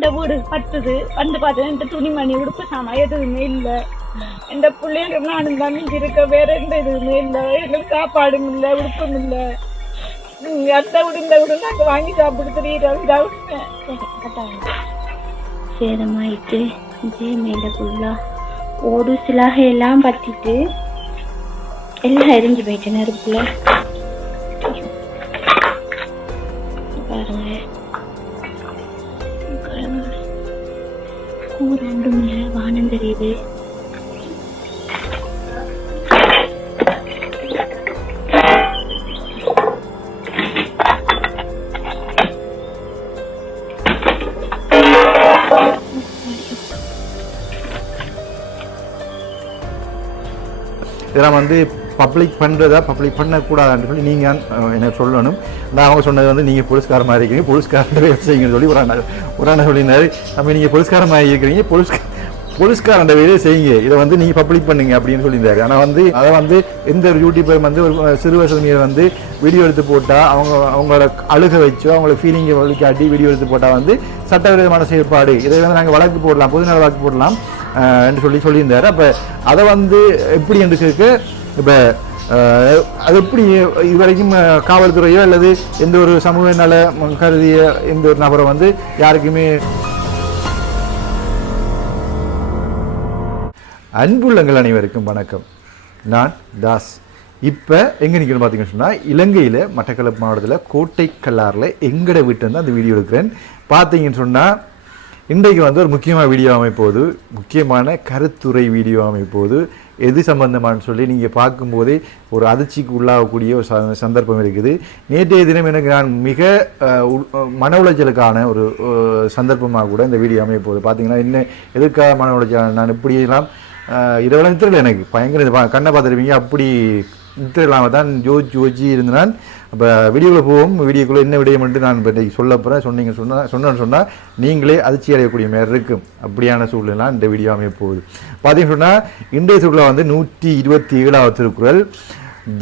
இந்த வீடு பத்துது வந்து பார்த்தேன் இந்த துணிமணி உடுப்பு சாமான் எதுவுமே இல்லை. இந்த பிள்ளைகள் நானும் தான் இருக்க வேற எந்த இதுவுமே இல்லை. எங்களுக்கு சாப்பாடும் இல்லை உடுப்பும் இல்லை. நீங்க அந்த வீடு இந்த வீடு வாங்கி சாப்பிட்டு தெரியுறோம் சேதமாயிட்டு இதே மேல ஃபுல்லா ஒரு சிலாக எல்லாம் பத்திட்டு எல்லாம் எரிஞ்சு போயிட்டு நெருப்புல. இதெல்லாம் வந்து பப்ளிக் பண்ணுறதா பப்ளிக் பண்ணக்கூடாதுன்னு சொல்லி நீங்கள் எனக்கு சொல்லணும். நான் அவங்க சொன்னது வந்து நீங்கள் போலீஸ்காரமாக இருக்கிறீங்க போலீஸ்காரன் வேலை செய்யுங்கன்னு சொல்லி ஒரு அண்ணா ஒரு அண்ணா சொல்லியிருந்தாரு. நம்ம நீங்கள் போலீஸ்காரமாக இருக்கிறீங்க போலீஸ்கார் அந்த வேலையை செய்யுங்க. இதை வந்து நீங்கள் பப்ளிக் பண்ணுங்க அப்படின்னு சொல்லியிருந்தாரு. ஆனால் வந்து அதை வந்து எந்த ஒரு யூடியூபர் வந்து ஒரு சிறுவர் சிறுமியை வந்து வீடியோ எடுத்து போட்டால் அவங்க அவங்களோட அழுக வச்சோ அவங்கள ஃபீலிங்கை வழிகாட்டி வீடியோ எடுத்து போட்டால் வந்து சட்டவிரோதமான செயற்பாடு. இதை வந்து நாங்கள் வழக்கு போடலாம் பொதுநல வழக்கு போடலாம் என்று சொல்லி சொல்லியிருந்தார். அப்போ அதை வந்து எப்படி என்று கேட்க இப்போ அது எப்படி இதுவரைக்கும் காவல்துறையோ அல்லது எந்த ஒரு சமூக நல கருதிய எந்த ஒரு நபரை வந்து யாருக்குமே அன்புள்ளங்கள் அனைவருக்கும் வணக்கம். நான் தாஸ். இப்போ எங்கே நிற்கிறேன்னு பார்த்தீங்கன்னு சொன்னால் இலங்கையில் மட்டக்களப்பு மாவட்டத்தில் கோட்டை கல்லாரில் எங்கட வீட்டு அந்த வீடியோ எடுக்கிறேன். பார்த்தீங்கன்னு சொன்னால் இன்றைக்கு வந்து ஒரு முக்கியமான வீடியோ அமைப்போது முக்கியமான கருத்துரை வீடியோ அமைப்போது எது சம்பந்தமானு சொல்லி நீங்கள் பார்க்கும்போதே ஒரு அதிர்ச்சிக்கு உள்ளாகக்கூடிய ஒரு ச- சந்தர்ப்பம் இருக்குது. நேற்றைய தினம் எனக்கு நான் மிக மன உளைச்சலுக்கான ஒரு சந்தர்ப்பமாக கூட இந்த வீடியோ அமைய போகுது. பார்த்தீங்கன்னா என்ன எதுக்காக மன உளைச்சல்? நான் இப்படியெல்லாம் அஹ், இரவெல்லாம் நித்திரல எனக்கு. பயங்கர கண்ணை பார்த்துருப்பீங்க. அப்படி நித்திர இல்லாமல் தான் ஜோஜி ஜோஜி இருந்தனால் அப்போ வீடியோவில் போவோம். வீடியோக்குள்ளே என்ன விடயம் என்று நான் இப்போ இன்றைக்கி சொல்ல போகிறேன் சொன்னீங்க சொன்னால் சொன்னேன்னு சொன்னால் நீங்களே அதிர்ச்சி அடையக்கூடிய மாதிரி இருக்கும். அப்படியான சூழ்நிலை இந்த வீடியோ அமைய போகுது. பார்த்தீங்கன்னு சொன்னால் இன்றைய சூழலை வந்து நூற்றி இருபத்தி ஏழாவது திருக்குறள்.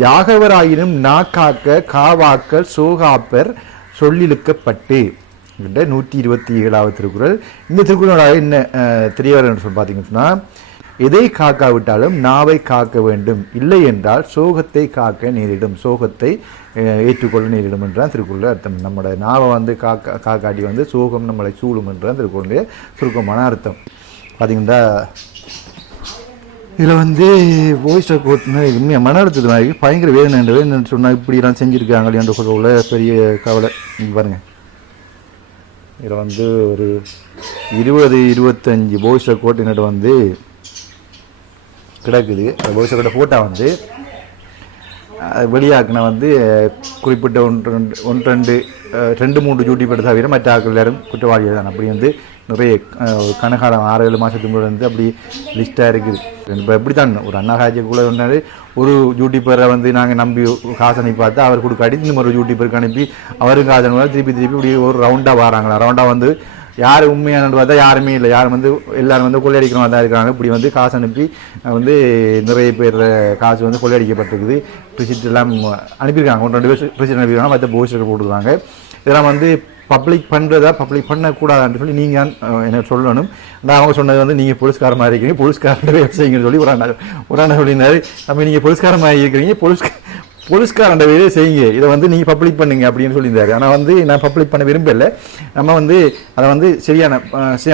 ஜாகவராயினும் நாக்காக்க காவாக்கல் சோகாப்பர் சொல்லிழுக்கப்பட்டு. என்கிட்ட நூற்றி இருபத்தி ஏழாவது திருக்குறள். இந்த திருக்குறளோட என்ன அஹ், தெரிய வரணும்னு சொல்லி பார்த்தீங்கன்னு சொன்னால் எதை காக்காவிட்டாலும் நாவை காக்க வேண்டும். இல்லை என்றால் சோகத்தை காக்க நேரிடும். சோகத்தை ஏற்றுக்கொள்ள நேரிடும் என்றான் திருக்குறள் அர்த்தம். நம்மளோட நாவை வந்து காக்கா காக்காட்டி வந்து சோகம் நம்மளை சூழும் என்றான் திருக்குறளுடைய சுருக்கமான அர்த்தம். பார்த்தீங்கன்னா இதில் வந்து வாய்ஸ் ரெக்கார்ட்னா உண்மையாக மன அழுத்தது மாதிரி பயங்கர வேதனைன்றது என்னன்னு சொன்னால் இப்படிலாம் செஞ்சுருக்காங்க என்ற சொல்ல பெரிய கவலை. பாருங்கள் இதில் வந்து ஒரு இருபது இருபத்தஞ்சி வாய்ஸ் ரெக்கார்ட் என்னோட வந்து கிடக்குது. அந்த வாய்ஸ் ஃபோட்டோ வந்து வெளியாக்கின வந்து குறிப்பிட்ட ஒன்று ரெண்டு ஒன்று ரெண்டு ரெண்டு மூன்று யூடியூபர் தவிர மற்ற ஆட்கள் எல்லாரும் குற்றவாளிகள் தான் அப்படி வந்து நிறைய அஹ், கணக்காலம் ஆறு ஏழு மாதத்துக்கு முன்னாடி வந்து அப்படி லிஸ்ட்டாக இருக்குது. இப்போ எப்படி தான் ஒரு அண்ணா காய்ச்சக்குள்ளே சொன்னார் ஒரு யூடியூபரை வந்து நாங்கள் நம்பி காசு அனுப்பி பார்த்தா அவர் கொடுக்காட்டி இன்னும் ஒரு யூடியூபருக்கு அனுப்பி அவருக்கு காசு அனுப்பி திருப்பி திருப்பி இப்படி ஒரு ரவுண்டாக வராங்களா? ரவுண்டாக வந்து யார் உண்மையான பார்த்தா யாருமே இல்லை. யாரும் வந்து எல்லாரும் வந்து கொள்ளையடிக்கிறவங்க தான் இருக்காங்க. இப்படி வந்து காசு அனுப்பி வந்து நிறைய பேர் காசு வந்து கொள்ளையடிக்கப்பட்டிருக்குது. ப்ரிசிட் எல்லாம் அனுப்பியிருக்காங்க. ஒன்று ரெண்டு பேர் ப்ரிசிட் அனுப்பியிருக்காங்க. மற்ற போஸ்டர் போட்டுருக்காங்க. இதெல்லாம் வந்து பப்ளிக் பண்ணுறதா பப்ளிக் பண்ணக்கூடாதுன்னு சொல்லி நீங்கள் எனக்கு சொல்லணும். நான் அவங்க சொன்னது வந்து நீங்கள் போலீஸ்காரமாக இருக்கிறீங்க போலீஸ்காரன் வேலை செய்யுங்கன்னு சொல்லி ஒரு அண்ணா ஒரு அண்ணா சொல்லியிருந்தாரு. நம்ம நீங்கள் போலீஸ்காரமாக இருக்கிறீங்க. போலீஸ் போலீஸ்காரண்ட வேலையை செய்யுங்க. இதை வந்து நீங்கள் பப்ளிக் பண்ணுங்க அப்படின்னு சொல்லியிருந்தாரு. ஆனால் வந்து நான் பப்ளிக் பண்ண விரும்பல. நம்ம வந்து அதை வந்து சரியான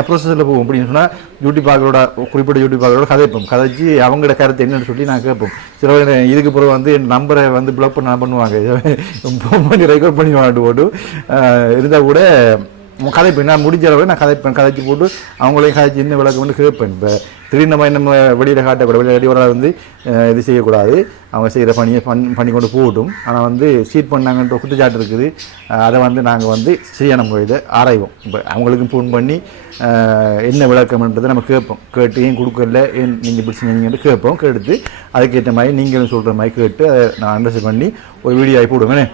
ப்ரோசஸில் போவோம் அப்படின்னு சொன்னால் யூடியூப்பாக்களோட குறிப்பிட்ட யூடியூப்பாக்களோட கதைப்போம் கதைச்சு அவங்களோட கருத்து என்னன்னு சொல்லி நான் கேட்போம். சில இதுக்கு பிறகு வந்து என் நம்பரை வந்து பிளாக் பண்ண பண்ணுவாங்க. பண்ணி ரெக்கார்ட் பண்ணி வாங்கிட்டு போட்டு இருந்தால் கூட கதைப்பேன். நான் முடிஞ்ச அளவு நான் கதைப்பேன். கதைச்சு போட்டு அவங்களையும் கதைச்சு இன்னும் விளக்கம் வந்து கேட்பேன். இப்போ திடீர்னு நம்ம நம்ம வெளியில் காட்டக்கூடாது வெளியில் வெளியோட வந்து இது செய்யக்கூடாது. அவங்க செய்கிற பணியை பண் பண்ணி கொண்டு போகட்டும். ஆனால் வந்து சீட் பண்ணாங்கன்ற குத்துச்சாட்டு இருக்குது. அதை வந்து நாங்கள் வந்து சரியான முறையில் ஆராய்வோம். இப்போ அவங்களுக்கும் ஃபோன் பண்ணி என்ன விளக்கம்ன்றதை நம்ம கேட்போம். கேட்டு ஏன் கொடுக்கல? ஏன் நீங்கள் இப்படி செஞ்சீங்கன்னு கேட்போம் கேட்டு அதுக்கேற்ற மாதிரி நீங்களும் சொல்கிற மாதிரி கேட்டு அதை நான் அண்டர்ஸ்ட் பண்ணி ஒரு வீடியோ ஆகி போடுவேன்.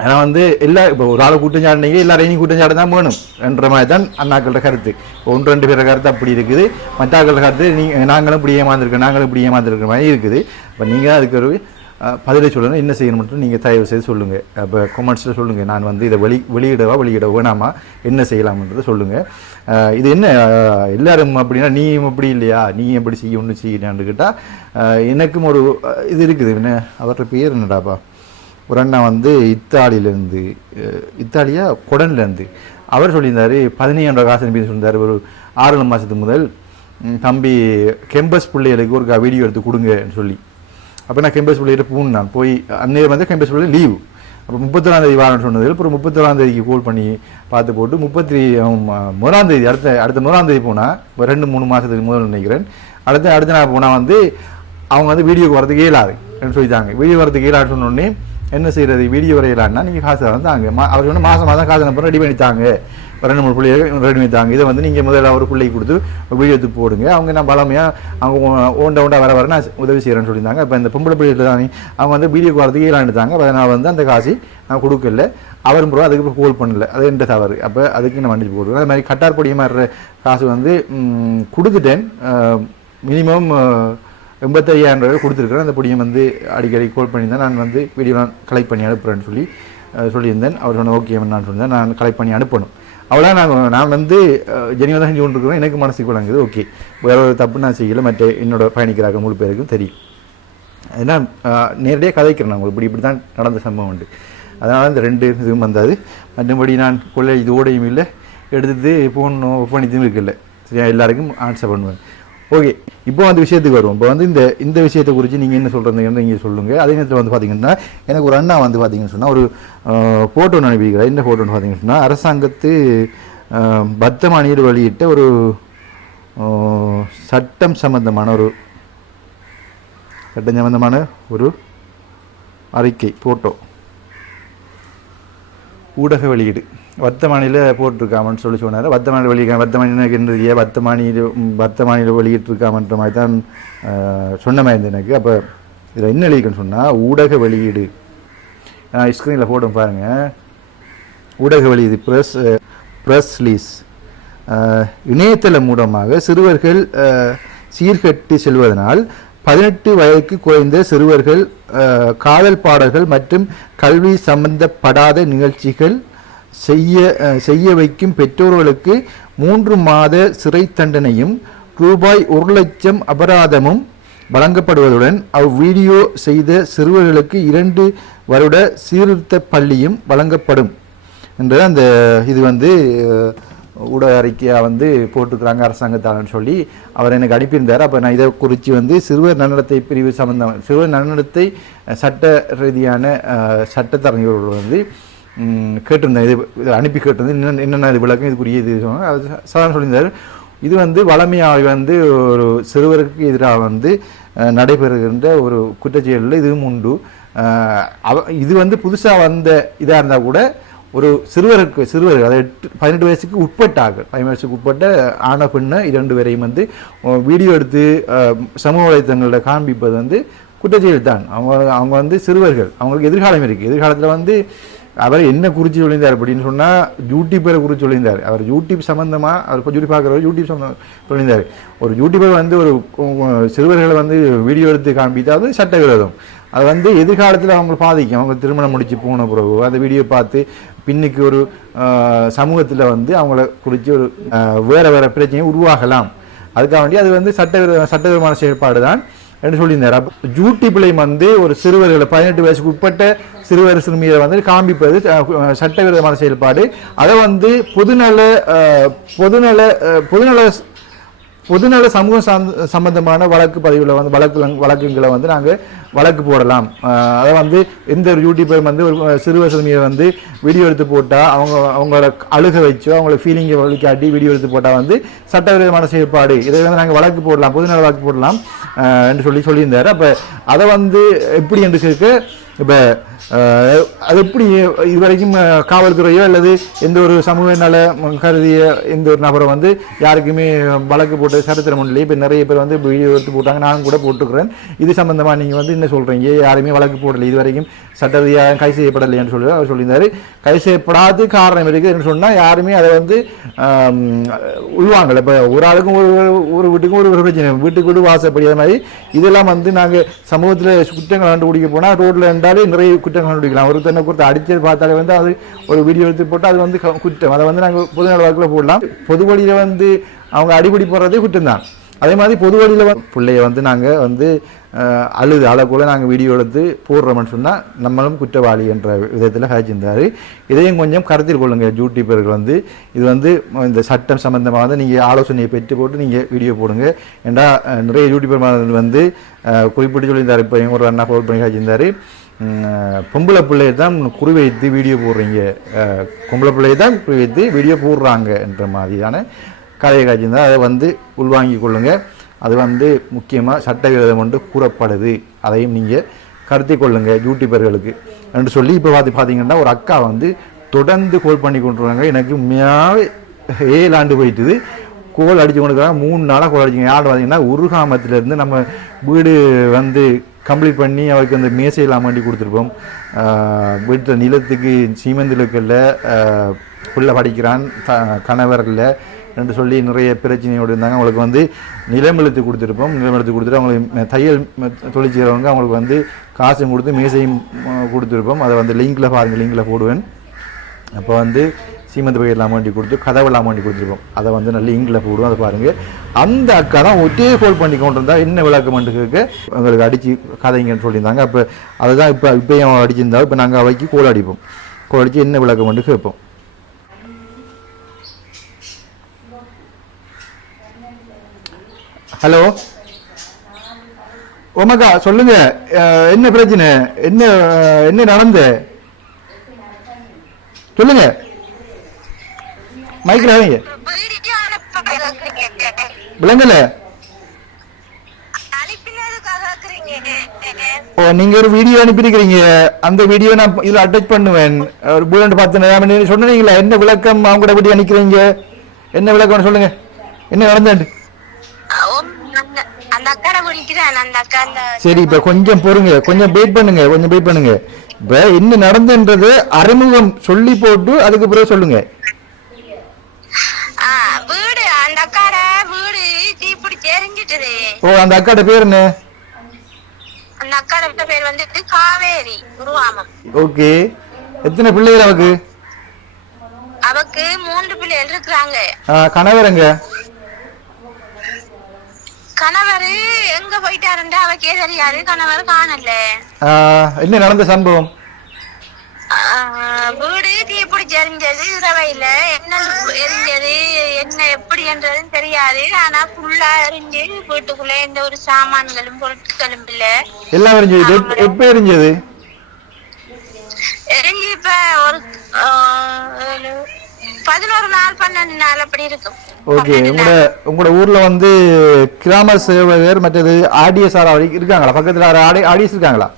ஆனால் வந்து எல்லா இப்போ ஒரு ஆளை கூட்டம் சாடினீங்க எல்லாரையும் கூட்டம் சாட தான் வேணும் என்ற மாதிரி தான் அண்ணாக்களோட கருத்து. ஒன்று ரெண்டு பேர கருத்து அப்படி இருக்குது. மற்றாக்களோட கருத்து நீங்கள் நாங்களும் இப்படி ஏமாந்துருக்கோம் நாங்களும் இப்படி ஏமாந்துருக்கிற மாதிரி இருக்குது. இப்போ நீங்கள் அதுக்கு ஒரு பதிலை சொல்லணும். என்ன செய்யணும் மட்டும் நீங்கள் தயவு செய்து சொல்லுங்கள் அப்போ கொமெண்ட்ஸில் சொல்லுங்கள் நான் வந்து இதை வெளி வெளியிடவா வெளியிட வேணாமா? என்ன செய்யலாம்ன்றதை சொல்லுங்கள் இது என்ன எல்லாரும் அப்படின்னா நீயும் அப்படி இல்லையா? நீ எப்படி செய்ய ஒன்று செய்யலான்னு கேட்டால் எனக்கும் ஒரு இது இருக்குது. என்ன அவர்கிட்ட பேர் என்னடாப்பா? ஒரு அண்ணா வந்து இத்தாலியிலேருந்து இத்தாலியா கொடன்லேருந்து. அவர் சொல்லியிருந்தார் பதினையாயிரம் காசு அனுப்பி சொல்லியிருந்தார் ஒரு ஆறு மாதத்துக்கு முதல். தம்பி கெம்பஸ் பிள்ளைகளுக்கு ஒரு வீடியோ எடுத்து கொடுங்கன்னு சொல்லி. அப்போ நான் கெம்பஸ் பிள்ளைகிட்ட போனேன் போய் அந்நேரம் வந்து கெம்பஸ் பிள்ளை லீவு. அப்போ முப்பத்தொராம் வாரம்னு சொன்னது அப்புறம் முப்பத்தொராந்தேதிக்கு கோல் பண்ணி பார்த்து போட்டு முப்பத்தி முதலாம் அடுத்த அடுத்த முதலாம் போனால் இப்போ ரெண்டு மூணு மாதத்துக்கு முதல் நினைக்கிறேன். அடுத்த அடுத்த நாள் போனால் வந்து அவங்க வந்து வீடியோக்கு வரதுக்கு இயலாது சொல்லி தாங்க வீடியோ வரதுக்கு இயலாதுன்னு சொன்னோடனே என்ன செய்யறது வீடியோ வரையலான்னா நீங்கள் காசு தரணும் தாங்க. மா அவர் வந்து மாதம் மாதம் காசு அனுப்புற ரெடி பண்ணி தாங்க ஒரு ரெண்டு மூணு பிள்ளைகள் ரெடி பண்ணி தாங்க இதை வந்து நீங்கள் முதல்ல ஒரு பிள்ளைக்கு கொடுத்து வீடியோ எடுத்து போடுங்க. அவங்க நான் பலமையாக அவங்க ஓண்ட ஓண்டா வர வர நான் உதவி செய்கிறேன்னு சொல்லியிருந்தாங்க. இப்போ இந்த பொம்பளை பிள்ளைகள் தான் அவங்க வந்து வீடியோக்கு வரதுக்கு ஈழாண்டுட்டாங்க அப்போ நான் வந்து அந்த காசு நான் கொடுக்கல. அவரும் ப்ரோ அதுக்கு கோல் பண்ணல. அது எந்த தவறு. அப்போ அதுக்கு நான் மன்னிச்சு போடுவேன். அது மாதிரி கட்டார் பொடியை மாதிரி காசு வந்து கொடுத்துட்டேன். மினிமம் எண்பத்தையாயிரம் ரூபாய் கொடுத்துருக்குறேன். அந்த பொடியை வந்து அடிக்கடி கால் பண்ணியிருந்தேன். நான் வந்து வீடியோலாம் கலெக்ட் பண்ணி அனுப்புகிறேன்னு சொல்லி சொல்லியிருந்தேன். அவர் சொன்ன ஓகே நான் சொன்னேன். நான் கலெக்ட் பண்ணி அனுப்பணும். அவ்வளோ நான் நான் வந்து ஜெனிவா தான் செஞ்சு கொண்டிருக்கிறேன் எனக்கு மனசுக்கு வழங்குது ஓகே வேற ஒரு தப்பு நான் செய்யலை. மற்ற என்னோட பயணிக்கிறாங்க முழு பேருக்கும் தெரியும். ஏன்னா நேரடியாக கதைக்கிறேன். நான் உங்களுக்கு இப்படி இப்படி தான் நடந்த சம்பவம் உண்டு. அதனால் இந்த ரெண்டு இதுவும் வந்தாது. மற்றபடி நான் கொள்ளை இது ஓடையும் இல்லை. எடுத்துட்டு ஃபோன் பண்ணித்தும் இருக்குல்ல சரியா? எல்லாருக்கும் ஆன்சர் பண்ணுவேன். ஓகே இப்போ அந்த விஷயத்துக்கு வருவோம். இப்போ வந்து இந்த இந்த விஷயத்தை குறித்து நீங்கள் என்ன சொல்கிறீங்கன்னு நீங்கள் சொல்லுங்கள் அதே நேரத்தில் வந்து பார்த்தீங்கன்னா எனக்கு ஒரு அண்ணா வந்து பார்த்தீங்கன்னு சொன்னால் ஒரு ஃபோட்டோ அனுப்பிக்கிறார் என்ன ஃபோட்டோன்னு பார்த்தீங்கன்னு சொன்னால் அரசாங்கத்து அஹ், வெளியிட்ட ஒரு சட்டம் சம்பந்தமான ஒரு சட்டம் சம்பந்தமான ஒரு அறிக்கை ஃபோட்டோ ஊடக வெளியீடு. வர்த்தமானியில் போட்டிருக்காமன்னு சொல்லி சொன்னார். வர்த்தமானியில் வெளியிட வர்த்தமானியில் வர்த்தமானியில் வர்த்தமானியில் வெளியிட்டிருக்காமன்ற மாதிரி தான் அஹ், சொன்ன மாதிரி இருந்தது எனக்கு. அப்போ இதில் என்ன எழுதிக்கன்னு சொன்னால் ஊடக வெளியீடு. நான் ஸ்க்ரீனில் போட்டோம் பாருங்கள் ஊடக வெளியீடு ப்ரெஸ் ப்ரெஸ் லீஸ் இணையதளம் மூலமாக சிறுவர்கள் சீர்கட்டி செல்வதனால் பதினெட்டு வயதுக்கு குறைந்த சிறுவர்கள் காதல் பாடல்கள் மற்றும் கல்வி சம்பந்தப்படாத நிகழ்ச்சிகள் செய்ய செய்ய வைக்கும் பெற்றோர்களுக்கு மூன்று மாத சிறை தண்டனையும் ரூபாய் ஒரு லட்சம் அபராதமும் வழங்கப்படுவதுடன் அவ்வீடியோ செய்த சிறுவர்களுக்கு இரண்டு வருட சீர்திருத்த பள்ளியும் வழங்கப்படும். என்ற அந்த இது வந்து ஊடக அறிக்கையாக வந்து போட்டிருக்கிறாங்க அரசாங்கத்தாளன்னு சொல்லி அவர் எனக்கு அனுப்பியிருந்தார். அப்போ நான் இதை குறித்து வந்து சிறுவர் நன்னடத்தை பிரிவு சம்பந்தம் சிறுவர் நன்னடத்தை சட்ட ரீதியான சட்டத்தரங்கர்கள் வந்து கேட்டிருந்தேன். இது அனுப்பி கேட்டிருந்தேன். என்னென்ன என்னென்ன இது விளக்கம் இதுக்குரிய இது அது சாதாரண சொல்லியிருந்தார் இது வந்து வளமையாக வந்து ஒரு சிறுவருக்கு எதிராக வந்து நடைபெறுகின்ற ஒரு குற்றச்செயலில் இதுவும் உண்டு. அவ இது வந்து புதுசாக வந்த இதாக இருந்தால் கூட ஒரு சிறுவருக்கு சிறுவர்கள் அதாவது எட்டு பதினெட்டு வயசுக்கு உட்பட்டாக பதினெட்டு வயசுக்கு உட்பட்ட ஆன பெண்ணை இரண்டு பேரையும் வந்து வீடியோ எடுத்து சமூக வலைத்தளங்களில் காண்பிப்பது வந்து குற்றச்செயல் தான். அவங்க அவங்க வந்து சிறுவர்கள். அவங்களுக்கு எதிர்காலம் இருக்குது எதிர்காலத்தில் வந்து அவர் என்ன குறித்து சொல்லியிருந்தார் அப்படின்னு சொன்னால் யூடியூப்பரை குறித்து சொல்லியிருந்தார். அவர் யூடியூப் சம்மந்தமாக அவர் இப்போ யூடியூப் பார்க்குறவர் யூடியூப் சம்மந்தம் சொல்லியிருந்தார். ஒரு யூடியூபர் வந்து ஒரு சிறுவர்களை வந்து வீடியோ எடுத்து காண்பித்தா அது சட்டவிரோதம். அது வந்து எதிர்காலத்தில் அவங்களை பாதிக்கும். அவங்க திருமணம் முடித்து போன பிறகு அந்த வீடியோ பார்த்து பின்னுக்கு ஒரு சமூகத்தில் வந்து அவங்கள குறித்து ஒரு வேறு வேறு வேற பிரச்சனையை உருவாகலாம். அதுக்காக வேண்டி அது வந்து சட்டவிரோ சட்டவிரோதமான செயல்பாடு தான் என்று சொல்லியிருந்தார்? அப்போ பிள்ளை வந்து ஒரு சிறுவர்களை பதினெட்டு வயசுக்கு உட்பட்ட சிறுவர் சிறுமியை வந்து காண்பிப்பது சட்டவிரோதமான செயல்பாடு. அதை வந்து பொதுநல பொதுநல பொதுநல பொதுநல சமூகம் சம்பந்தமான வழக்கு பதிவில் வந்து வழக்கு வழக்குங்களை வந்து நாங்கள் வழக்கு போடலாம். அதை வந்து எந்த ஒரு யூடியூபர் வந்து ஒரு சிறுவர் சிறுமியை வந்து வீடியோ எடுத்து போட்டால் அவங்க அவங்கள அழுக வச்சோ அவங்கள ஃபீலிங்கை வழிகாட்டி வீடியோ எடுத்து போட்டால் வந்து சட்டவிரோதமான செயல்பாடு இதை வந்து நாங்கள் வழக்கு போடலாம் பொதுநல வழக்கு போடலாம் என்று சொல்லி சொல்லியிருந்தார். அப்போ அதை வந்து எப்படி என்று கேட்க இப்போ அது எப்படி இதுவரைக்கும் காவல்துறையோ அல்லது எந்த ஒரு சமூக நல கருதிய எந்த ஒரு நபரை வந்து யாருக்குமே வழக்கு போட்டு சரித்திரம் ஒன்றிலே இப்போ நிறைய பேர் வந்து வீடியோ எடுத்து போட்டாங்க நானும் கூட போட்டுக்கிறேன் இது சம்மந்தமாக நீங்கள் வந்து என்ன சொல்கிறீங்க யாருமே வழக்கு போடலை. இது வரைக்கும் சட்ட ரீதியாக கை செய்யப்படலைன்னு சொல்லி அவர் சொல்லியிருந்தார். கை செய்யப்படாத காரணம் இருக்குதுன்னு சொன்னால் யாருமே அதை வந்து உள்வாங்கல. இப்போ ஒரு ஆளுக்கும் ஒரு ஒரு- ஒரு வீட்டுக்கும் ஒரு ஒரு பிரச்சனை. வீட்டுக்கு வீடு வாசப்படியாத மாதிரி. இதெல்லாம் வந்து நாங்கள் சமூகத்தில் குற்றங்கள் கண்டுபிடிக்க போனால் ரோட்டில் இருந்தாலே நிறைய குற்றம் கண்டுபிடிக்கலாம். ஒருத்தனை கொடுத்து அடித்து பார்த்தாலே வந்து அது ஒரு வீடியோ எடுத்து போட்டு அது வந்து க- குற்றம். அதை வந்து நாங்கள் பொது வழக்கில் போடலாம். பொது வழியில் வந்து அவங்க அடிப்படி போடுறதே குற்றம் தான் அதே மாதிரி பொது வழியில் வந்து பிள்ளைய வந்து நாங்கள் வந்து அழுது அழக்கூட நாங்கள் வீடியோ எடுத்து போடுறோம்னு சொன்னால் நம்மளும் குற்றவாளி என்ற விதத்தில் காய்ச்சிருந்தார் இதையும் கொஞ்சம் கருத்தில் கொள்ளுங்க யூடியூபர்கள் வந்து. இது வந்து இந்த சட்டம் சம்மந்தமாக வந்து நீங்கள் ஆலோசனையை பெற்று போட்டு நீங்கள் வீடியோ போடுங்க. ஏன்னா நிறைய நிறைய யூடியூபர் வந்து குறிப்பிட்டு சொல்லியிருந்தார். இப்போ ஒரு அண்ணா ஃபோல் பண்ணி காய்ச்சிருந்தார் பொம்பளை பிள்ளையை தான் குறி வைத்து வீடியோ போடுறீங்க பொம்பளை பிள்ளையை தான் குறி வைத்து வீடியோ போடுறாங்க என்ற மாதிரியான கதையை தான் அதை வந்து உள்வாங்கிக் கொள்ளுங்கள் அது வந்து முக்கியமாக சட்டவிரோதம் ஒன்று கூறப்படுது. அதையும் நீங்கள் கருத்தி கொள்ளுங்க யூடியூபர்களுக்கு என்று சொல்லி இப்போ பார்த்து பார்த்தீங்கன்னா ஒரு அக்கா வந்து தொடர்ந்து கோல் பண்ணி கொண்டுருவாங்க எனக்கு உண்மையாகவே ஏழு ஆண்டு போயிட்டுது. கோல் அடித்து கொண்டுக்கிறாங்க மூணு நாளாக கோல் அடிச்சுங்க. யார் பார்த்தீங்கன்னா உருகாமத்திலேருந்து நம்ம வீடு வந்து கம்ப்ளீட் பண்ணி அவருக்கு அந்த மேசையெல்லாம் மாட்டி கொடுத்துருப்போம். வீட்டில் நிலத்துக்கு சீமந்திலுக்கில் பிள்ளை படிக்கிறான் த கணவர் இல்லை என்று சொல்லி நிறைய பிரச்சனையோடு இருந்தாங்க. அவங்களுக்கு வந்து நிலம் எழுத்து கொடுத்துருப்போம். நிலம் எழுத்து கொடுத்துட்டு அவங்களுக்கு தையல் தொழில் செய்கிறவங்க அவங்களுக்கு வந்து காசும் கொடுத்து மேசையும் கொடுத்துருப்போம். அதை வந்து லிங்கில் பாருங்கள் லிங்கில் போடுவேன். அப்போ வந்து சீமந்த பயிரெலாம் வேண்டி கொடுத்து கதவெல்லாம் வேண்டி கொடுத்துருப்போம் அதை வந்து நல்ல இங்கில் போடுவோம் அதை பாருங்கள் அந்த அக்கா தான் ஒட்டே கோல் பண்ணி கொண்டு இருந்தா என்ன விளக்கம் கேட்க எங்களுக்கு அடித்து கதைங்கன்னு சொல்லியிருந்தாங்க. அப்போ அதுதான் இப்போ இப்போயும் அடிச்சிருந்தாலும் இப்போ நாங்கள் அவைக்கு கோல் அடிப்போம். கோல் அடித்து என்ன விளக்கம் கேட்போம் ஹலோ? ஓமக்கா சொல்லுங்க. என்ன பிரச்சனை? என்ன என்ன நடந்து? சொல்லுங்க. மைக்கில் வைங்க விளங்கல? ஓ நீங்க ஒரு வீடியோ அனுப்பியிருக்கிறீங்க. அந்த வீடியோ நான் இதில் அட்டாச் பண்ணுவேன். ஒரு பூலண்ட் பார்த்து நான் சொன்னீங்களா? என்ன விளக்கம் அவங்க கூட வீடியோ அனுப்பிக்கிறீங்க? என்ன விளக்கம் சொல்லுங்க. என்ன நடந்தாண்டு சரி இப்ப கொஞ்சம் பொறுங்க. கொஞ்சம் வெயிட் பண்ணுங்க. கொஞ்சம் வெயிட் பண்ணுங்க. இப்ப என்ன நடந்துன்றது அறிமுகம் சொல்லி போட்டு அதுக்கு பிறகு சொல்லுங்க ஆ, வீடு அந்த அக்காட வீடு தீப்பிடிச்சு எரிஞ்சிட்டுது ஓ அந்த அக்காட பேர் என்ன? அந்த அக்காட பேர் வந்துட்டு காவேரி உருவாமம் ஓகே. எத்தனை பிள்ளைகள் அவக்கு? அவக்கு மூன்று பிள்ளைகள் இருக்கிறாங்க. ஆ, கணவர் எங்க? கணவர் எங்க போயிட்டாருன்னு அவக்கே தெரியாது. கணவர் காணல. என்ன நடந்த சம்பவம்? வீடு தீப்பிடிச்சு எரிஞ்சது இரவையில என்ன எரிஞ்சது என்ன எப்படி என்றதும் தெரியாது. ஆனா ஃபுல்லா எரிஞ்சு வீட்டுக்குள்ள எந்த ஒரு சாமான்களும் பொருட்களும் இல்ல. எல்லாம் எரிஞ்சது எப்ப- எரிஞ்சது எரிஞ்சு இப்ப ஒரு பதினோரு நாள் பன்னெண்டு நாள் அப்படி இருக்கும். ஓகே. உங்களோட உங்களோட ஊர்ல வந்து கிராம சேவகர் மற்றது ஆடிஎஸ் இருக்காங்களா? பக்கத்துல ஆடி ஆடிஎஸ் இருக்காங்களா?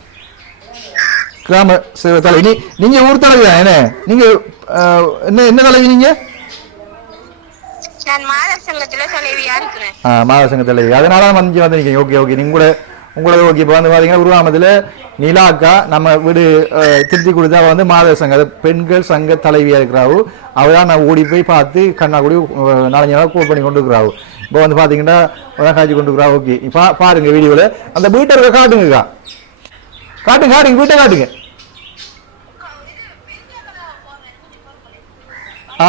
கிராம சேவை தலைவி. நீங்க ஊர் தலைவி தான் என்ன? நீங்க என்ன என்ன தலைவி நீங்க? மாதர் சங்க தலைவி. அதனால தான் வந்து வந்து நிற்கிறீங்க ஓகே ஓகே. நீங்க கூட உங்களோட ஓகே. இப்போ வந்து பார்த்தீங்கன்னா உருவாமத்தில் நிலா அக்கா நம்ம வீடு திருத்தி கொடுத்தா வந்து மாத சங்க அது பெண்கள் சங்க தலைவியா இருக்கிறாவு. அவ தான் நான் ஓடி போய் பார்த்து கண்ணா கூடி நாலஞ்சு நாள் கூல் பண்ணி கொண்டு இருக்கிறாவு இப்போ வந்து பார்த்தீங்கன்னா காய்ச்சி கொண்டு இருக்கிறா ஓகே. இப்போ பாருங்க வீடியோவில் அந்த வீட்டை இருக்க காட்டுங்கக்கா. காட்டுங்க காட்டுங்க வீட்டை காட்டுங்க. ஆ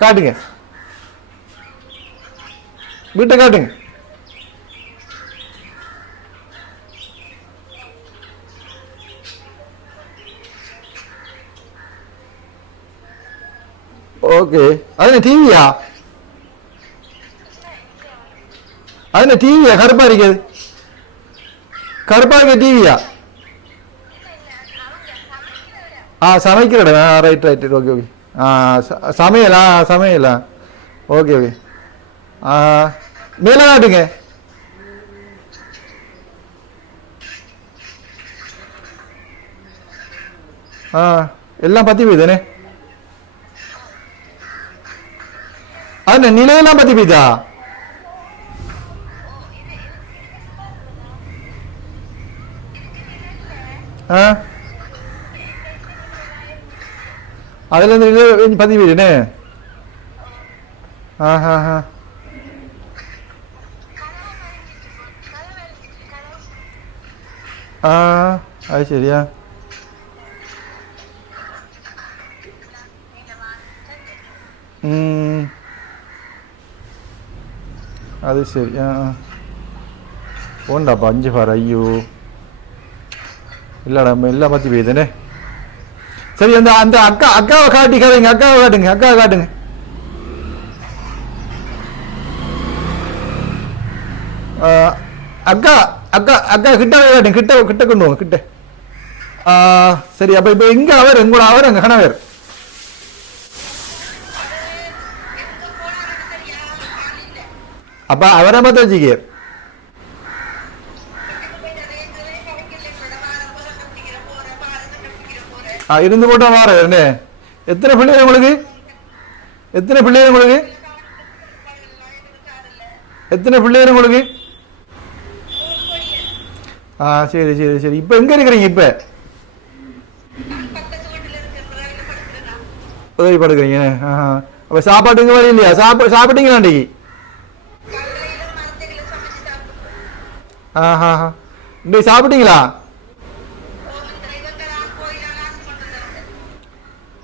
காட்டுங்க. வீட்டை காட்டுங்க. ஓகே. அது டிவியா? அது டிவியா? கருப்பா இருக்குது. கருப்பா இருக்க டிவியா ஆ சமைக்கிற இடம் ஆ ரைட் ரைட் ஓகே ஓகே ஆ ச- சமையலா சமையலா ஓகே ஓகே ஆ மேலே காட்டுங்க ஆ எல்லாம் பற்றி போயுதானே அது நிலையெல்லாம் பற்றி போய்தா ஆ அதுல இருந்து நிலை பற்றி போய்துனே ஆ. ஹா ஹா ஆ அது சரியா. ம் அது சரி ஆ ஆ. போண்டாப்பா அஞ்சு பாரு ஐயோ இல்லைடா எல்லாம் பற்றி போயுதுனே சரி அந்த அந்த அக்கா அக்காவை காட்டி காட்டுங்க அக்காவை காட்டுங்க அக்காவை காட்டுங்க. அக்கா அக்கா அக்கா கிட்ட காட்டுங்க கிட்ட கிட்ட கொண்டு வாங்க கிட்ட. சரி அப்போ இப்போ எங்கே அவர் எங்களோட அவர் எங்கள் கணவர். அப்போ அவரை பார்த்து வச்சுக்க. ஆ இருந்து போட்டா வார என்ன எத்தனை பிள்ளைகள் உங்களுக்கு எத்தனை பிள்ளைகள் உங்களுக்கு எத்தனை பிள்ளைகள் உங்களுக்கு ஆ சரி சரி சரி இப்போ எங்கே இருக்கிறீங்க இப்போ உதவி படுக்கிறீங்க ஆ அப்போ சாப்பாட்டுக்கு வழி இல்லையா சாப்பிட சாப்பிட்டீங்களா அன்றைக்கி ஆஹா இன்றைக்கு சாப்பிட்டீங்களா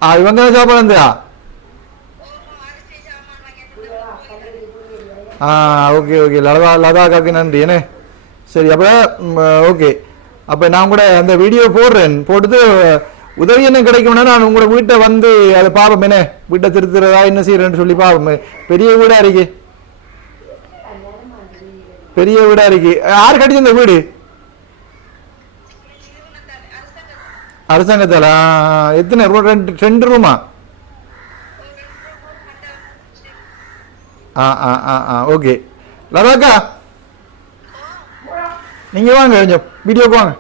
அது இவங்க சாப்பாடு ஆ ஓகே ஓகே லதா லதாக்காக்கு நன்றி என்ன சரி அப்போ ஓகே அப்போ நான் கூட அந்த வீடியோ போடுறேன் போட்டுட்டு உதவி என்ன கிடைக்கும்னா நான் உங்களோட வீட்டை வந்து அதை பார்ப்போம் என்ன வீட்டை திருத்துறதா என்ன செய்யறேன்னு சொல்லி பார்ப்போம் பெரிய வீடா இருக்கு பெரிய வீடா இருக்கு யார் கட்டிச்சு இந்த வீடு அரசாங்கத்தால? எத்தனை ரூம் ரெண்டு ரெண்டு ரூமா? ஆ ஆ ஆ ஆ ஓகே. லதாக்கா? நீங்கள் வாங்க கொஞ்சம் வீடியோக்கு வாங்க.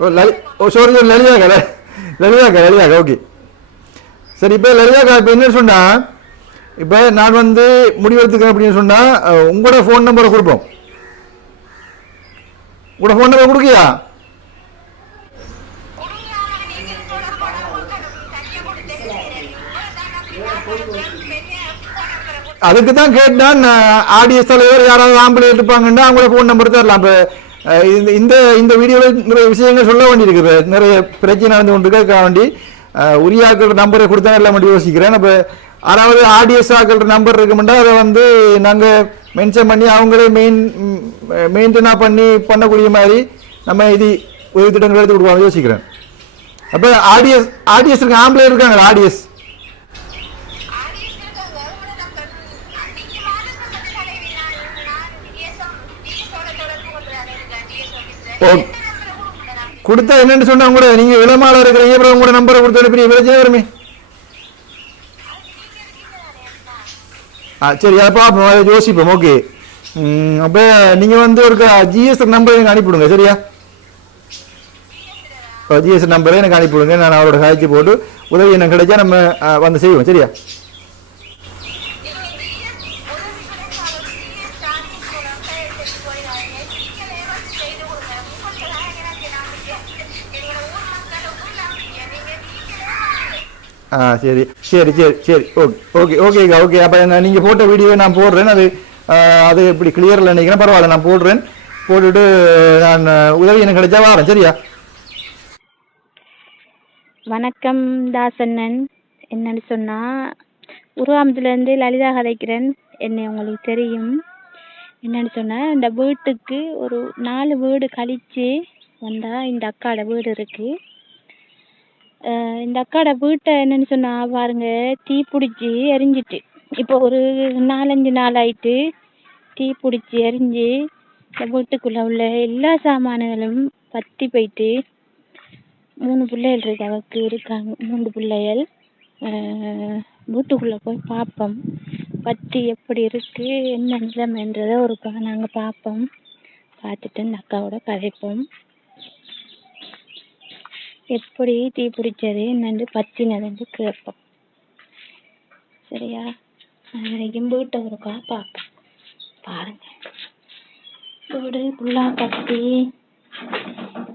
ஓ லலி ஓ சாரி சாரி லலிதாக்கா லலிதாக்கா லலிதாக்கா ஓகே. சரி இப்போ லலிதாக்கா இப்போ என்ன சொன்னால் இப்போ நான் வந்து முடிவெடுத்துக்கிறேன் அப்படின்னு சொன்னால் உங்களோட ஃபோன் நம்பரை கொடுப்போம். உங்களோட ஃபோன் நம்பர் கொடுக்கியா? அதுக்கு தான் கேட்டான் ஆடியஸ் தலைவர் யாராவது ஆம்பளை இருப்பாங்கன்னா அவங்களோட ஃபோன் நம்பர் தரலாம் இப்போ இந்த இந்த இந்த வீடியோவில் நிறைய விஷயங்கள் சொல்ல வேண்டியிருக்கு நிறைய பிரச்சனை நடந்து கொண்டு இருக்க வேண்டி உரியாக்கள் நம்பரை கொடுத்தா எல்லாம் மட்டும் யோசிக்கிறேன். இப்போ யாராவது ஆடியஸ் ஆக்கள் நம்பர் இருக்குமெண்டா அதை வந்து நாங்கள் மென்ஷன் பண்ணி அவங்களே மெயின் மெயின்டெனாக பண்ணி பண்ணக்கூடிய மாதிரி நம்ம இது உதவி திட்டங்கள் எடுத்து கொடுப்பாங்க யோசிக்கிறேன். அப்போ ஆடியஸ் ஆடியஸ் இருக்கு ஆம்பளை இருக்காங்க ஆடியஸ் கொடுத்தா என்னன்னு சொன்னா கூட நீங்க விளமால இருக்கிறீங்க அப்புறம் உங்களோட நம்பரை கொடுத்த பெரிய பிரச்சனை வருமே. ஆ சரி அதை பார்ப்போம். அதை யோசிப்போம். ஓகே. அப்போ நீங்கள் வந்து ஒரு ஜிஎஸ் நம்பர் எனக்கு அனுப்பிவிடுங்க சரியா? ஜிஎஸ் நம்பரை எனக்கு அனுப்பிவிடுங்க. நான் அவரோட காய்ச்சி போட்டு உதவி எனக்கு கிடைச்சா நம்ம வந்து செய்வோம் சரியா? ஆ சரி சரி சரி சரி ஓகே ஓகே ஓகேக்கா ஓகே அப்போ நீங்கள் போட்ட வீடியோவை நான் போடுறேன் அது அது எப்படி கிளியரில் நினைக்கிறேன் பரவாயில்ல நான் போடுறேன் போட்டுட்டு நான் உதவி எனக்கு கிடைச்சா வரேன் சரியா வணக்கம் தாசண்ணன் என்னன்னு சொன்னா உருவாமத்துலேருந்து லலிதா கதைக்கிறேன் என்னை உங்களுக்கு தெரியும் என்னன்னு சொன்னால் இந்த வீட்டுக்கு ஒரு நாலு வீடு கழித்து வந்தால் இந்த அக்காட வீடு இருக்குது இந்த அக்காட வீட்டை என்னன்னு சொன்னா பாருங்க தீ பிடிச்சி எரிஞ்சிட்டு. இப்போ ஒரு நாலஞ்சு நாள் ஆயிட்டு தீ பிடிச்சி எரிஞ்சு இந்த வீட்டுக்குள்ள உள்ள எல்லா சாமான்களும் பத்தி போயிட்டு மூணு பிள்ளைகள் இருக்கு அவருக்கு இருக்காங்க. மூணு பிள்ளைகள். ஆஹ் வீட்டுக்குள்ள போய் பார்ப்போம். பத்தி எப்படி இருக்கு என்ன நிலைமைன்றத ஒரு பா- பார்ப்போம். பார்த்துட்டு இந்த அக்காவோட கதைப்போம். எப்படி தீ பிடிச்சது என்னன்னு பத்தினதுன்னு கேட்போம். சரியா? அது வரைக்கும் வீட்டை ஒருக்கா பார்ப்போம் பாருங்க. வீடு ஃபுல்லாக கட்டி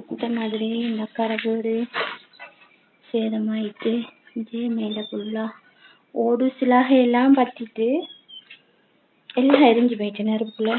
இந்த மாதிரி இந்த கரை வீடு சேதமாயிட்டு இதே மேலே ஃபுல்லாக ஓடு சிலாக எல்லாம் பத்திட்டு எல்லாம் எரிஞ்சு போயிட்டு நெருப்புல.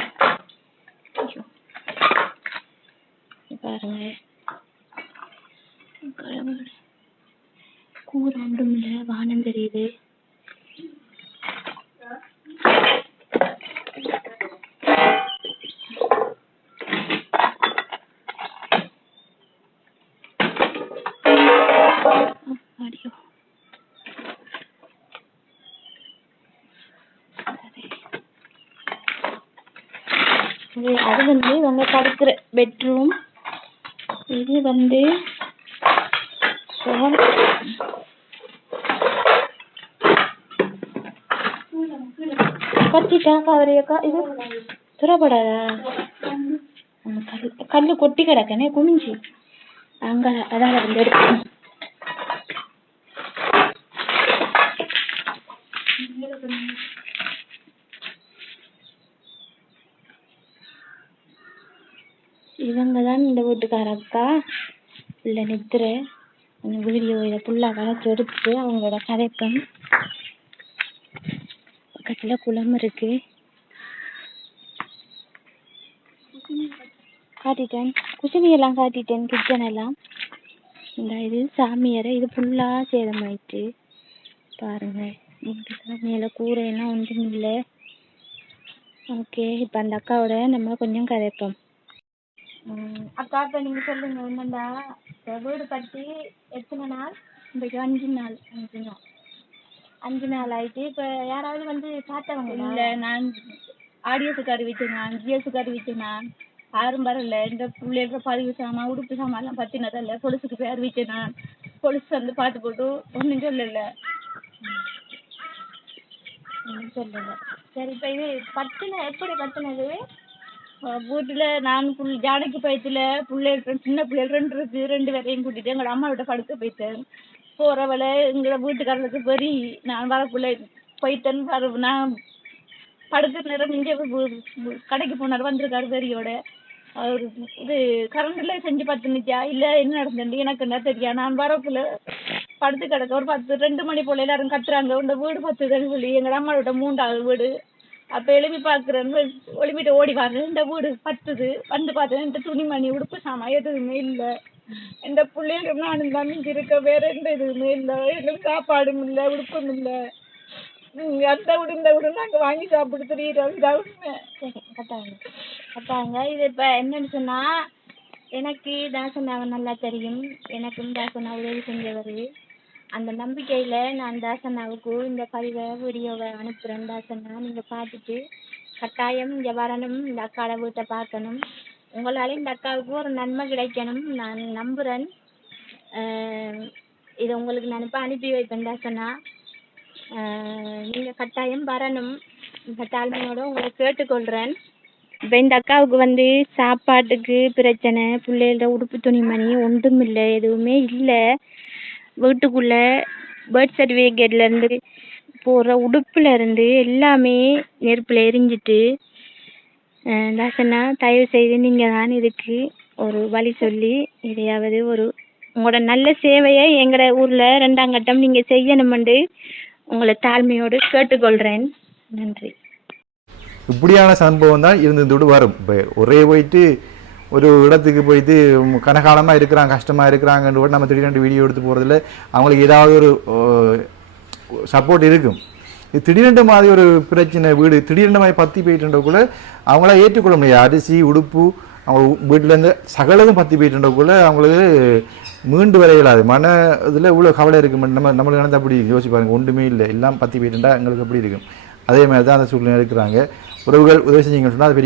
அது வந்து இவங்க படுக்கிற பெட்ரூம் இது வந்து phone. கத்திட்டா கவரையக்கா இது துறப்படாதா? கல் கல்லு கொட்டி கிடக்கனே குமிஞ்சி. அங்க அதான் வந்து எடுத்து இவங்க தான் இந்த அக்கா இல்ல நித்துற அந்த வீடியோ இதை ஃபுல்லாக வளர்த்து எடுத்து அவங்களோட கதைப்பம். பக்கத்தில் குளம் இருக்கு. காட்டிட்டேன். குசினி எல்லாம் காட்டிட்டேன் கிச்சன் எல்லாம். இந்த இது சாமியரை இது ஃபுல்லாக சேதமாயிட்டு பாருங்க. இதுக்கெல்லாம் மேலே கூரையெல்லாம் ஒன்றும் இல்லை. ஓகே இப்போ அந்த அக்காவோட நம்ம கொஞ்சம் கதைப்போம். அக்கா இப்போ நீங்கள் சொல்லுங்க இந்த வீடு கட்டி எத்தனை நாள்? இன்றைக்கு அஞ்சு நாள் அஞ்சு நாள். அஞ்சு நாள் ஆயிட்டு இப்போ யாராவது வந்து பார்த்தவங்க இல்ல நான் ஆடியோஸுக்கு அறிவிச்சேன்? நான் ஜிஎஸ்க்கு அறிவிச்சேன்? நான் யாரும் வரல. இந்த பிள்ளைங்க பதிவு சாமான் உடுப்பு சாமான் எல்லாம் பத்தினதில்ல பொலிசுக்கு போய் அறிவிச்சேன்? நான் பொலிஸ் வந்து பார்த்து போட்டு ஒன்றும் சொல்லல. ஒன்றும் சொல்லலை. சரி இப்போ இது கட்டின எப்படி அஹ் வீட்டுல நான் புல் ஜானகி பயத்துல பிள்ளைகள் சின்ன பிள்ளைகள் ரெண்டு இருக்கு ரெண்டு பேரையும் கூட்டிட்டு எங்களோட அம்மா வீட்டை படுக்க போயிட்டேன் போறவளை எங்க வீட்டுக்காரருக்கு வெறி நான் வரக்குள்ள போயிட்டேன் வர நான் படுக்கிற நேரம் இங்கே கடைக்கு போனார் வந்திருக்காரு பெரியோட அவர் இது கரண்ட்ல செஞ்சு பார்த்துனுச்சா இல்ல என்ன நடந்தது எனக்கு என்ன தெரியா? நான் வரக்குள்ள படுத்து கிடக்க. ஒரு பத்து ரெண்டு மணி போல எல்லாரும் கத்துறாங்க. உங்க வீடு பத்துதுன்னு சொல்லி எங்க அம்மாவோட மூன்றாவது வீடு. அப்ப எழுப்பி பாக்குறேன் எழுப்பிட்டு ஓடி வாங்க இந்த வீடு பத்துது வந்து பார்த்தேன் இந்த துணிமணி உடுப்பு சாமான் எதுவுமே இல்ல. இந்த பிள்ளைகளும் நானும் தான் மிஞ்சி இருக்க வேற எந்த இதுவுமே இல்ல. எங்களுக்கு சாப்பாடும் இல்ல உடுப்பும் இல்ல. உம் அந்த விடு இந்த விடு நாங்க வாங்கி சாப்பிட்டு தெரியுறோம் இதான் உண்மை கட்டாங்க கட்டாங்க இது இப்போ என்னன்னு சொன்னா எனக்கு தாசனாவை நல்லா தெரியும். எனக்கும் தாசன் உதவி செஞ்சவர். அந்த நம்பிக்கையில நான் தாசனாவுக்கு இந்த பதிவை வீடியோவை அனுப்புறேன் தாசனா. நீங்க பார்த்துட்டு கட்டாயம் இங்க வரணும். இந்த அக்காட வீட்டை பார்க்கணும். உங்களால இந்த அக்காவுக்கு ஒரு நன்மை கிடைக்கணும். நான் நம்புறேன். இதை உங்களுக்கு நான் இப்போ அனுப்பி வைப்பேன் தாசனா. நீங்கள் நீங்க கட்டாயம் வரணும். இந்த தாழ்மையோட உங்களை கேட்டுக்கொள்றேன். இப்போ இந்த அக்காவுக்கு வந்து சாப்பாட்டுக்கு பிரச்சனை பிள்ளைகளோட உடுப்பு துணிமணி ஒன்றும் இல்லை எதுவுமே இல்லை. வீட்டுக்குள்ள பர்த் சர்டிஃபிகேட்ல இருந்து போடுற உடுப்புல இருந்து எல்லாமே நெருப்புல எரிஞ்சிட்டு அஹ் தாசனா தயவு செய்து நீங்க தான் இதுக்கு ஒரு வழி சொல்லி எதையாவது ஒரு உங்களோட நல்ல சேவையை எங்கட ஊர்ல ரெண்டாம் கட்டம் நீங்க உங்களை தாழ்மையோடு கேட்டுக்கொள்றேன். நன்றி. இப்படியான சம்பவம் தான் இருந்துட்டு வரும் இப்போ ஒரே போயிட்டு ஒரு இடத்துக்கு போயிட்டு கனகாலமாக இருக்கிறாங்க கஷ்டமாக இருக்கிறாங்கன்னு கூட நம்ம திடீர்னு வீடியோ எடுத்து போகிறதுல அவங்களுக்கு ஏதாவது ஒரு சப்போர்ட் இருக்கும். இது திடீரென்று மாதிரி ஒரு பிரச்சனை வீடு திடீரென்று மாதிரி பற்றி போயிட்டுன்றக்குள்ளே அவங்கள ஏற்றுக்கொள்ள முடியாது. அரிசி உடுப்பு அவங்க வீட்டிலேருந்து சகலதும் பற்றி போயிட்டுன்றக்குள்ளே அவங்களுக்கு மீண்டு வர இயலாது மன இதில் இவ்வளோ கவலை இருக்கும் நம்ம நம்மளுக்கு நடந்து அப்படி யோசிச்சு பாருங்கள் ஒன்றுமே இல்லை. எல்லாம் பற்றி போயிட்டுண்டா எங்களுக்கு அப்படி இருக்கும். அதே மாதிரி தான் அந்த சூழ்நிலை இருக்கிறாங்க. உறவுகள் உதவி செஞ்சீங்கன்னு சொன்னால் அது பெரிய